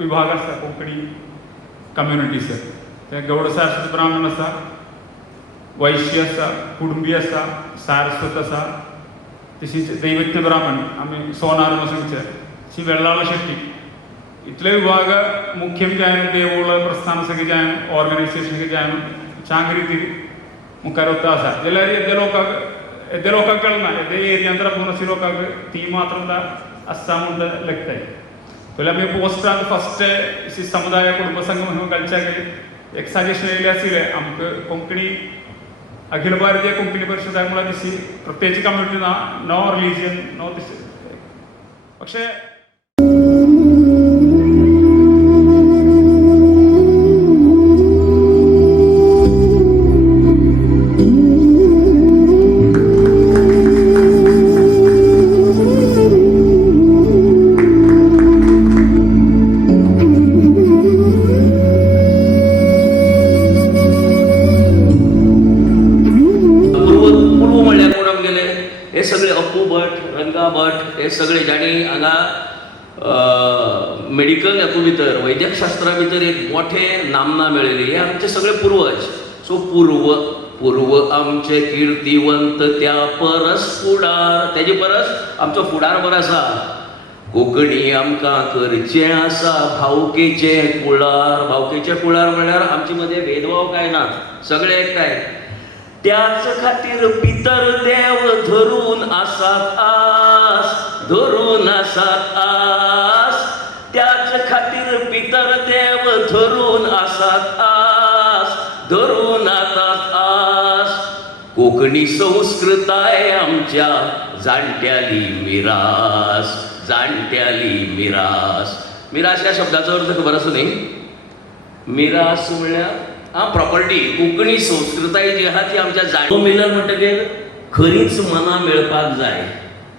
विभाग आसा कोंकणी कम्युनिटीचो ते गौड सारस्वत ब्राह्मण आसा, वैश्य आसा, कुडुंबी आसा, सारस्वत आसा, तशीच दैवत्य ब्राह्मण आमी सोनार मसूंचे शी वेल्लाळ शेट्टी इतले विभाग मुख्यम जायन देवूळ प्रस्थान सगळी जायन ऑर्गनायझेशन जायन चांग रिती मुखार वता आसा जाल्यार येदे लोकांक कळना येदे एरियांत रावून अशी लोकांक ती मात्र आसा म्हूण लेखताय पयलीं आमी पोस्टान फस्ट समुदाय कुटुंब संघ म्हणून घालच्याक एक सजेशन येयलें आशिल्लें आमकां कोंकणी अखिल भारतीय कोंकणी परिशद म्हळ्यार तशी प्रत्येक कम्युनिटी ना नो रिलीजन नो तशें പക്ഷേ सगळे जाणी हांगा मेडिकल हातूंत भितर वैद्यक शास्त्रा भितर एक मोठे नामना मेळयले हे आमचे सगळे पूर्वज सो पूर्व आमचे किर्तिवंत त्या परस फुडार तेजे परस आमचो फुडार बरो आसा कोंकणी आमकां करचें आसा भावकेचे कुळार म्हळ्यार आमचे मदें भेदभाव काय नात सगळे एकठांय त्याच खातीर पितर देव धरून आसात आस त्याच खातीर पितर देव धरून आसात धरून आस कोंकणी संस्कृताय आमच्या जाणट्याली मिरास ह्या शब्दाचो अर्थ खबर आसा न्ही मिरास म्हळ्यार प्रॉपर्टी कोंकणी संस्कृताय जी आहा ती आमच्या मनोमिलन म्हणटकीर खरीच मना मेळपाक जाय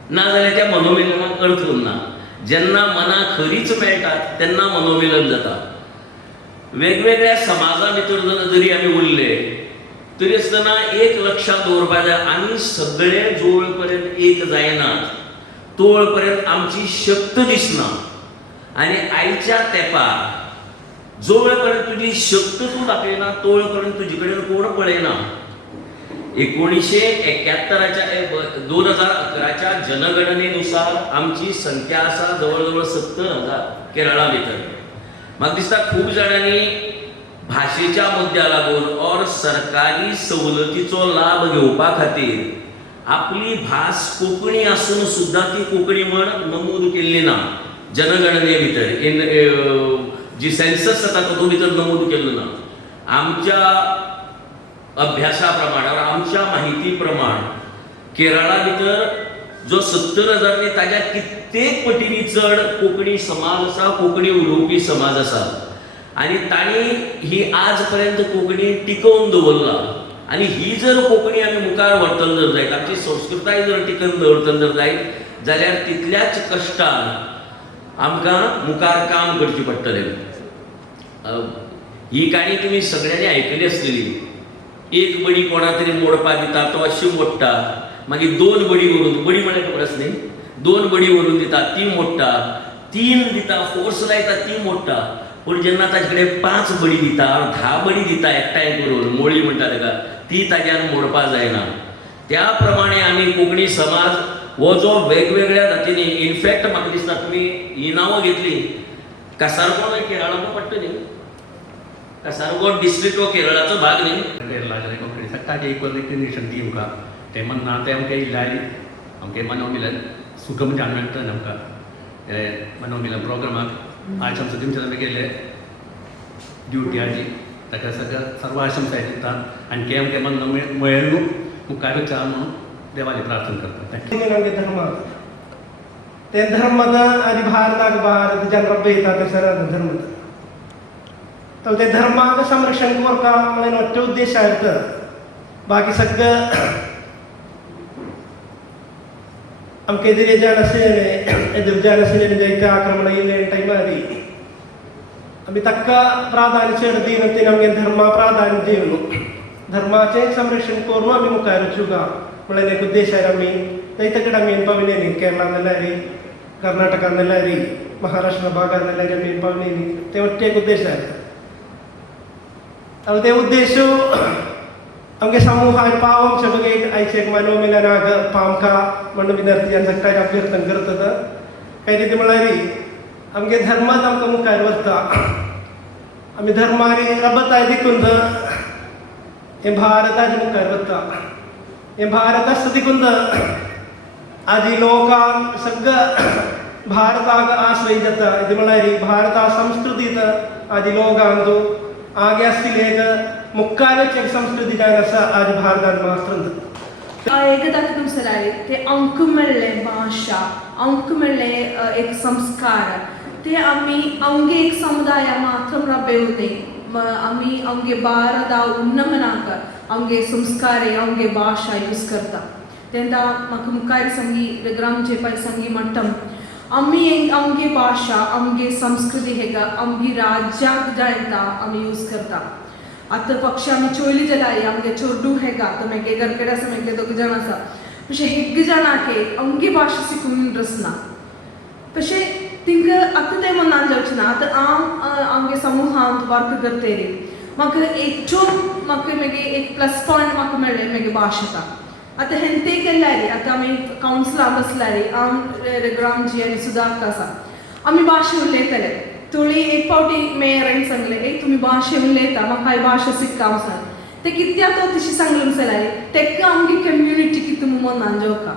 नाजाल्यार त्या मनोमिलनाक अर्थ उरना जेन्ना मना खरीच मेळटात तेन्ना मनोमिलन जाता वेगवेगळ्या समाजा भितर जरी आमी उरले तरी आसतना एक लक्षात दवरपाक जाय आमी सगळे जोळ पर्यंत एक जायनात तोळ पर्यंत आमची शक्त दिसना आनी आयच्या तेंपार जोळ पर्यंत तुजी शक्त तूं दाखयना तोळ पर्यंत तुजे कडेन कोण पळयना 2011च्या जनगणनेनुसार आमची संख्या आसा जवळ जवळ 70,000 केरळा भितर म्हाका दिसता खूब जाणांनी भाशेच्या मुद्द्या लागून और सरकारी सवलतीचो लाभ घेवपा खातीर आपली भास कोंकणी आसून सुद्धा ती कोंकणी म्हण नमूद केल्ली ना जनगणने भितर जी सेन्सस जाता तातूंत भितर नमूद केल्लो ना. आमच्या अभ्यासा प्रमाण आमच्या माहिती प्रमाण केरळा भितर जो 70,000 ताज्या कित्येक पटींनी चड कोंकणी समाज आसा, कोंकणी उलोवपी समाज आसा आनी तांणी ही आज पर्यंत कोंकणी टिकोवन दवरला. आनी ही जर कोंकणी आमी मुखार व्हरतल जर जायत, आमची संस्कृताय जर टिकून दवरतल जर जायत जाल्यार तितल्याच कश्टान आमकां मुखार काम करचें पडटलें. ही काणी तुमी सगळ्यांनी आयकली आसलेली. एक बडी कोणा तरी मोडपा दिता, तो अशी मोडटा, मागीर 2 बडी व्हरून, बडी म्हळ्यार खबर आसली, 2 बडी व्हरून दिता, ती मोडटा, 3 दिता, फोर्स लायता, ती मोडटा. पूण जेन्ना ताजे कडेन 5 बडी दिता, 10 बडी दिता एकठांय करून, मोळी म्हणटा ताका, ती ताज्यान मोडपा जायना. त्या प्रमाणे आमी कोंकणी समाज हो जो वेगवेगळ्या जातींनी, इनफॅक्ट म्हाका दिसता तुमी ही नांवां घेतली, कासारगोड केरळाचो पडटा न्ही, कासारगोड डिस्ट्रिक्ट हो केरळाचो भाग न्ही. केरळाचे कोंकणी सकाळचे इक्वल रिकग्निशन दी आमकां ते म्हणना ते आमगे इल्ल्यारी आमगे मनोमिलन सुगम जानमेंटन आमकां मनोमिलन प्रोग्रामाक आश्रम सुदीमचंद आमी गेले ड्युटी हाजी ताका सगळ्या सर्व आश्रम साय दितात आनी ते आमगे मन मेळून मुखार वचा म्हणून देवाली प्रार्थना करतात. ನಮಗೆ ಧರ್ಮ ते ಧರ್ಮದ ಅಲ್ಲಿ ಭಾರತದಾಗ ಭಾರತ ಜನರ ಬೇಯ್ತಾರೆ ಸರ್ ಅದು ಧರ್ಮದ तर ते धर्माचं संरक्षण करता म्हणून मोठे उद्देश आहेत. बाकी सगळं आमच्या एरियाच्यान आशिल्ले एदुरच्यान आशिल्ले जायते आक्रमण येयले टायमार आमी ताका प्राधान्य चड दिवन ते आमगे धर्मा प्राधान्य दिवन धर्माचें संरक्षण करून आमी मुखार वचूंक म्हणून एक उद्देश आहे. आमी जायते कडेन आमी पावलेली, केरळान जाल्यार कर्नाटकान जाल्यार महाराष्ट्र भागान जाल्यार आमी पावलेली. ते मोठे एक उद्देश आहे. ते उद्देश आमगे समूहान पाव आमच्या बघे आयचे एक मनोमिलनाक पावका म्हणून विद्यार्थी सकाळी अभ्यर्थन करतात. काही रीती म्हळ्यार आमगे धर्मात आमकां मुखार व्हरता. आमी धर्मारी रबताय देखून हे भारताचे मुखार व्हरता. हे भारत आसता देखून आदी लोकांक सगळं भारताक आश्रय जाता. ఇది म्हळ्यार भारता संस्कृतीत आदी लोकांक आगे आसली एक मुखारच एक संस्कृती जावन आसा आज भारतान मात्र एकदा तुमसलारी ते अंक म्हणले भाषा, अंक म्हणले एक संस्कार, ते आम्ही अंगे एक समुदाय मात्र राबवते. आम्ही अंगे भारता उन्नमनाक अंगे संस्कार अंगे भाषा यूज करता. तेन्ना म्हाका मुखार संगी ग्रामचे पय संगी म्हणटा आम्ही आमगे भाषा आमगे संस्कृती हेका आमगे राज्याक जायता आमी यूज करता. आतां पक्ष आमी चोयली जाल्यार आमगे चोरडू हेका तो मागे घरकडे आसा मागे 2 जाण आसा तशें 1 जाणाके आमगे भाशा शिकूंक इंट्रस्ट ना. तशें तिंका आतां तें मनान जावचें ना. आतां हांव आमगे समूहांत वर्क करतली म्हाका म्हाका मागे एक प्लस पॉयंट म्हाका मेळ्ळें मागे भाशेका. आतां हेंते केल्यार आतां आमी कावन्सिलाक बसल्यार हांव ग्रामजी आनी सुदाक आसा आमी भाशा उलयतले. थोडी एक फावटी मेयरान सांगलें तुमी भाशा उलयता म्हाका भाशा शिकता सांग. ते कित्या तो तशी सांगलें जाल्यार तेका आमगे कम्युनिटी कितें मनान जेवका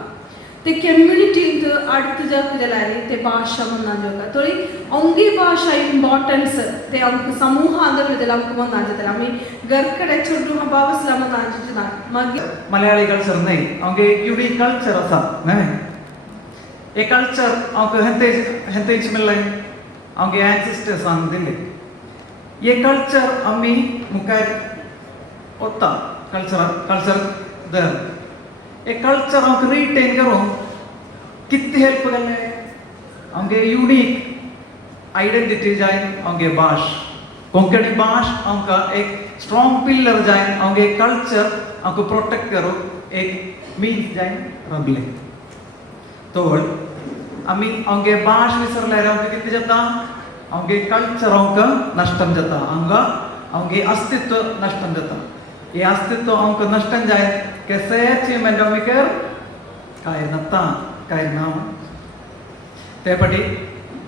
ते कम्युनिटींत अर्थ जाल्यार ते भाशा मनान जेवका. थोडी आमगे भाशा इम्पॉर्टन्स ते आमकां समूहान जाल्यार आमकां मनान जातालें. आमी घर कडेन चोडू हबा बसला मनान ना मागीर मलयाळी कल्चर नाही आमगे युनिक कल्चर आसा न्हय. हे कल्चर आमकां हेंतेच मेळ्ळें आमगे एन्सेस्टर्सान दिले. हे कल्चर आमी मुखार व्हरता कल्चर दर हे कल्चर आमकां रिटेन करूंक कितें हेल्प केलें आमगे युनिक आयडेंटिटी जाय आमगे भास कोंकणी भास आमकां एक स्ट्रॉंग पिल्लर जाय आमगे कल्चर आमकां प्रोटेक्ट करूंक एक मीन्स जाय राबलें. तर आमी आमगे भास विसरल्यार आमकां कितें जाता आमगे कल्चर आमकां नश्टम जाता आमगे अस्तित्व नश्टम जाता. हे अस्तित्व आमकां नश्टम जाय केसे अचीवमेंट आमी कर काय नाता काय ना ते फाटी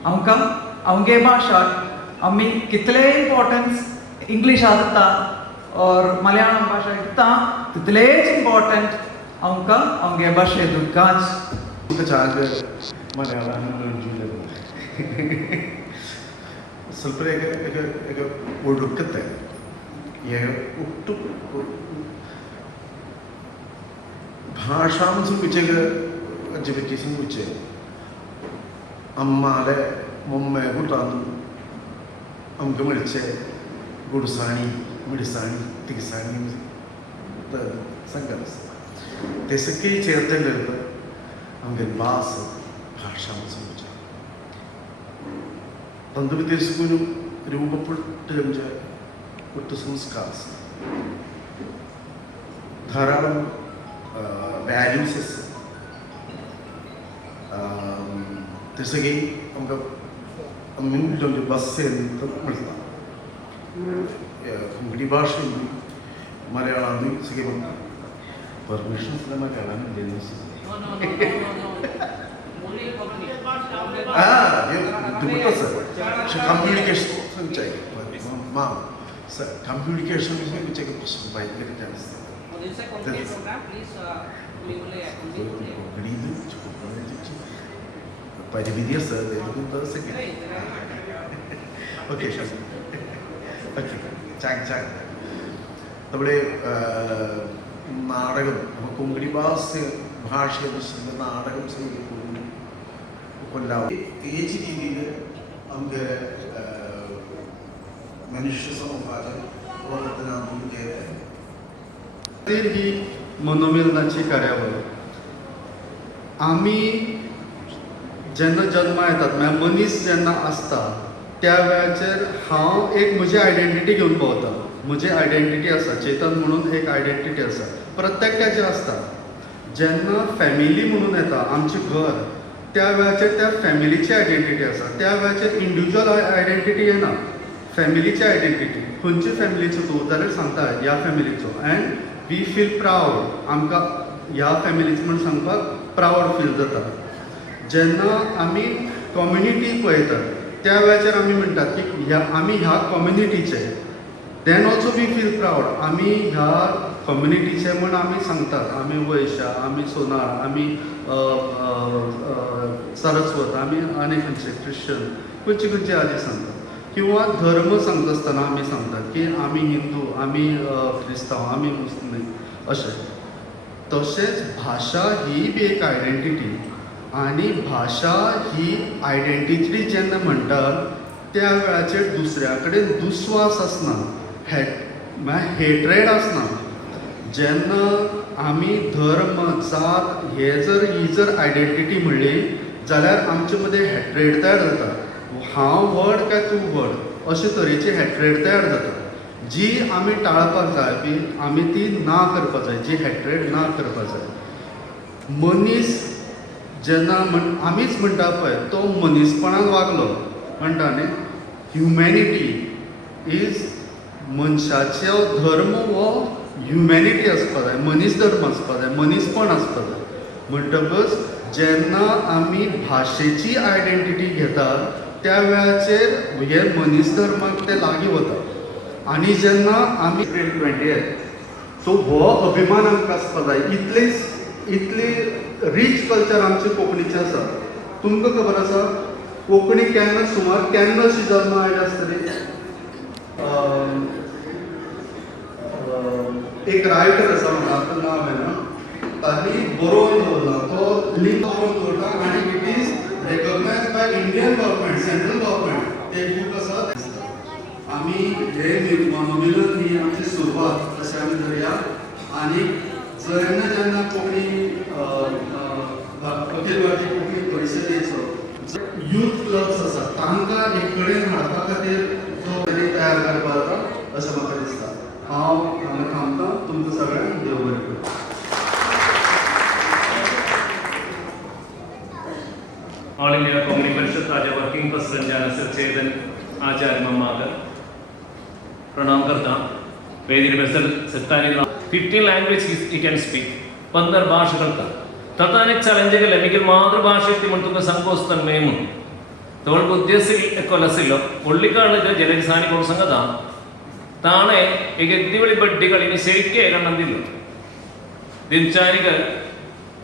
आमकां आमगे भाशाक आमी कितले इम्पॉर्टन्स इंग्लिशा दिता और मलयाळम भाशा दिता तितलेच इम्पॉर्टंट आमकां आमगे भाशेंतून कांच ಚಾರ್ಜ್ ಮಲಯಾಳ ಸ್ವಲ್ಪ ಈಗ ಒಡುಕತ್ತೆ ಈಗ ಒಟ್ಟು ഭാഷാം സൂചിച്ചത് അജപറ്റി സൂചിച്ച് അമ്മാലെ മുമ്മ കൂട്ടാന്നു നമുക്ക് വിളിച്ച് ഗുഡുസാണി മിടിസാണി തികിസാണി സംഘർഷം തെസക്കി ചേർത്തേണ്ടത് നമുക്ക് ഭാഷ ഭാഷാം സൂചിച്ച തന്ത്രി తెలుసుకుని രൂപപ്പെട്ട് ഒട്ട് സംസ്കാരം ധാരാളം values जसं की आमकां आमी बसेन म्हणटा कोंकणी भाशेन मलयाळांतूय सगळे म्हणटा परमिशन सुद्दां मलयाळान दिलें तुमकां सर कम्युनिकेशन खंयच्याय सर कम्युनिकेशन खंयचे भायले चान्स പരിമിതി ഓക്കെ ഓക്കെ ചാങ് നമ്മുടെ നാടകം കൊങ്കണി ഭാഷയെ നാടകം കൊല്ലാവും പ്രത്യേകിച്ച് രീതിയിൽ നമുക്ക് മനുഷ്യ സമൂഹാചാരം ही मनोमिलनाची कार्यावळ आमी जेन्ना जल्मा येतात म्हळ्यार मनीस जेन्ना आसता त्या वेळाचेर हांव एक म्हजी आयडेंटिटी घेवन भोंवता. म्हजी आयडेंटिटी आसा, चेतन म्हणून एक आयडेंटिटी आसा, प्रत्येकाची आसता. जेन्ना फॅमिली म्हणून येता आमचें घर, त्या वेळाचेर त्या फॅमिलीची आयडेंटिटी आसा. त्या वेळाचेर इंडिविज्युअल आयडेंटिटी येना, फॅमिलीची आयडेंटिटी. खंयची फॅमिलीचो तूं जाल्यार सांगता ह्या फॅमिलीचो एंड वी फील प्रावड. आमकां ह्या फॅमिलीचो म्हण सांगपाक प्रावड फील जाता. जेन्ना आमी कम्युनिटी पळयतात त्या वेळाचेर आमी म्हणटात की आमी ह्या कम्युनिटीचे, then also we feel proud. आमी ह्या कम्युनिटीचे म्हण आमी सांगतात. आमी वैश्या, आमी सोनार, आमी सरस्वत, आमी आनी खंयचे क्रिश्चन, खंयचे खंयचे आदी सांगतात. किंवा धर्म सांगता आसतना आमी सांगतात की आमी हिंदू, आमी क्रिस्तांव, आमी मुस्लीम अशें. तशेंच भाशा ही बी एक आयडेंटिटी. आनी भाशा ही आयडेंटिटी जेन्ना म्हणटात त्या वेळाचेर दुसऱ्या कडेन दुस्वास आसना, हेट्रेड आसना. जेन्ना आमी धर्म, जात ही जर आयडेंटिटी म्हणली जाल्यार आमचे मदें हेट्रेड तयार जाता. हांव व्हड काय तूं व्हड अशे तरेची हेट्रेड तयार जाता, जी आमी टाळपाक जाय. की आमी ती ना करपाक जाय, जी हेट्रेड ना करपाक जाय. मनीस जेन्ना आमीच म्हणटा पळय तो मनीसपणान वागलो म्हणटा न्ही. ह्युमॅनिटी इज मनशाचो धर्म हो ह्युमॅनिटी आसपाक जाय, मनीस धर्म आसपाक जाय, मनीसपण आसपाक जाय. म्हणटकच जेन्ना आमी भाशेची आयडेंटिटी घेतात त्या वेळाचेर हे मनीस धर्माक ते लागीं वता. आनी जेन्ना आमी 20 सो हो अभिमान आमकां आसपाक जाय. इतली रीच कल्चर आमचे कोंकणीचें आसा. तुमकां खबर आसा कोंकणी सुमार केन्ना अशी जल्मा आयली आसतली. एक रायटर आसा म्हाका आतां नांव येना, तांणी बरोवन दवरला, तो लिंक बरोवन दवरला आनी it is recognised by Indian government, central government. ते बूक आसा. आमी हे मनोमिलन ही आमची सुरवात अशें आमी धरया. आनी जेन्ना कोंकणी अखिल भारतीय कोंकणी परिशदेचो यूथ क्लब्स आसा तांकां एक कडेन हाडपा खातीर जो तयार करपा जाता अशें म्हाका दिसता. हांव हांगा थांबतां. तुमकां सगळ्यांक देव बरें करूं. ऑल इंडिया कोंकणी परिषद ताजे working person general Chetan Acharya मम्माकर प्रणाम करता. Vedic based 15 language he can speak. 15 ഭാഷ കൾക്കാം. തത്താനെക് ചലഞ്ചുകൾ എനിക്ക് മാതൃഭാഷയ്ക്ക് മുൻതുക സംഘോസ്തൻ മേമു തോൾ ഉദ്ദേശിൽ കൊലസില്ല പുള്ളിക്കാണ് ജലസാനി പ്രസംഗത താണെ ಈಗ ಎದ್ದಿವಳಿ ಬಡ್ಡಿಗಳು ಇನ್ನು ಸೆರಿಕೆ ಕಣ್ಣಂದಿಲ್ಲ दिनचारिक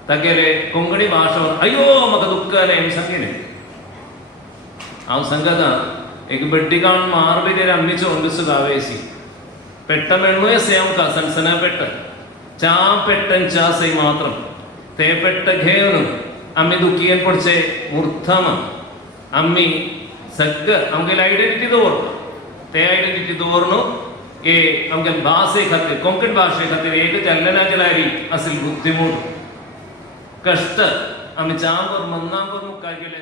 तागेले कोंकणी भाशा अयो म्हाका दुख्ख जालें हांवें सांगिलें. हांव सांगता एक बड्डी कावन मार बी अम्मीचो सुद्दां गावेसी പെട്ട മെണ്ണുയസേ നമുക്ക് സൺസനപ്പെട്ട ചാ പെട്ടൻ ചാസൈ മാത്രം തേപ്പെട്ട ഘേവനും അമ്മി ദുഃഖിയൻ പൊടിച്ചേ മൂർധമ അമ്മി സഗ്ഗ നമുക്ക് ഐഡന്റിറ്റി തോർന്നു ते आयडेंटिटी दवरनु ए आमगे भाषे खातीर कोंकणी भाशे खातीर एक जल्लना जलारी असेल बुद्धिमूट कष्ट आमी चांबर मन्नांबर मुखार गेले